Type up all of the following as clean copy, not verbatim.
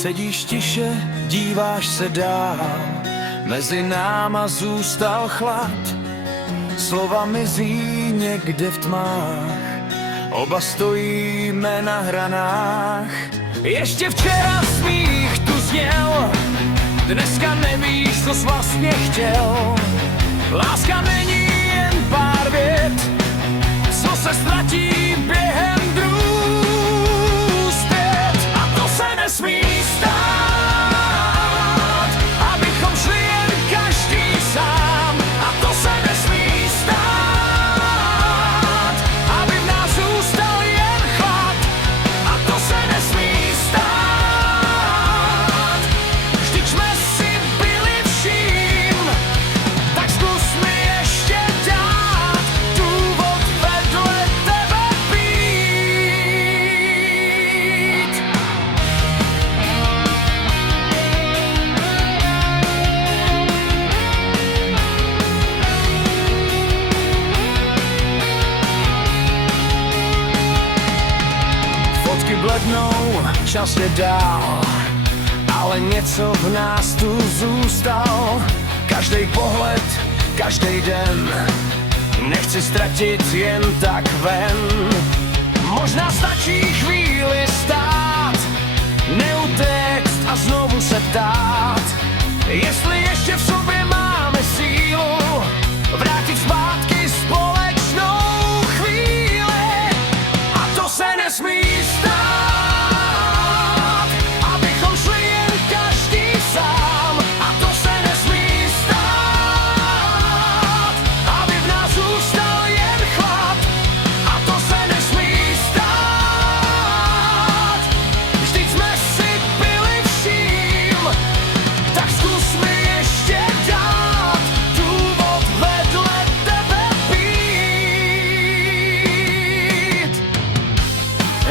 Sedíš tiše, díváš se dál, mezi náma zůstal chlad. Slova mizí někde v tmách, oba stojíme na hranách. Ještě včera smích tu zněl, dneska nevíš, co jsi vlastně chtěl. Láska není jen pár vět, co se ztratí během dnů zpět. A to se nesmí stát, abychom šli jen každý sám. A to se nesmí stát, aby v nás zůstal jen chlad. A to se nesmí stát, vždyť jsme si byli vším. Tak zkus mi ještě dát důvod vedle tebe být. Fotky blednou, čas je dál, ale něco v nás tu zůstal. Každý pohled, každý den, nechci ztratit jen tak ven. Možná stačí chvíli stát, neutéct a znovu se ptát, jestli ještě v sobě máme sílu vrátit zpátky společnou chvíli. A to se nesmí stát, abychom šli jen každý sám. A to se nesmí stát, aby v nás zůstal jen chlad. A to se nesmí stát, vždyť jsme si byli vším. Tak zkus mi ještě dát důvod vedle tebe být.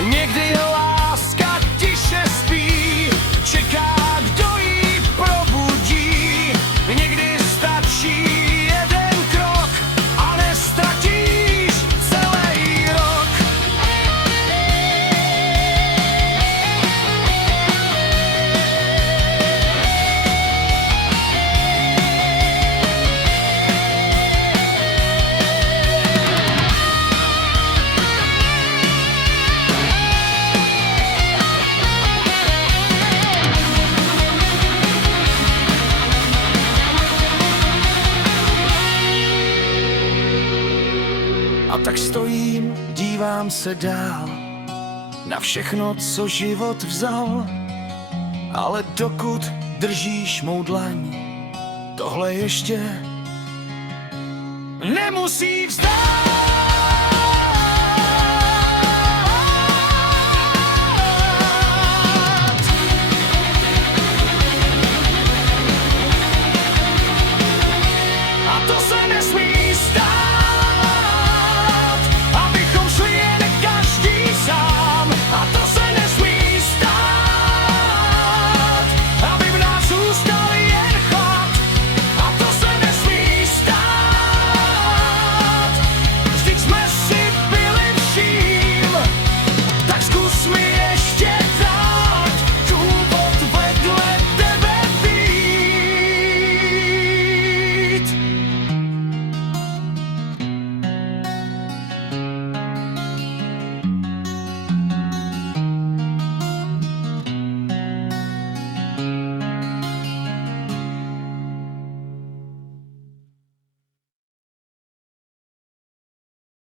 Někdy láska tiše spí, čeká, kdo ji probudí. Někdy stačí jeden krok a nestratíš celý rok. A tak stojím, dívám se dál na všechno, co život vzal. Ale dokud držíš mou dlaň, tohle ještě nemusí vzdát.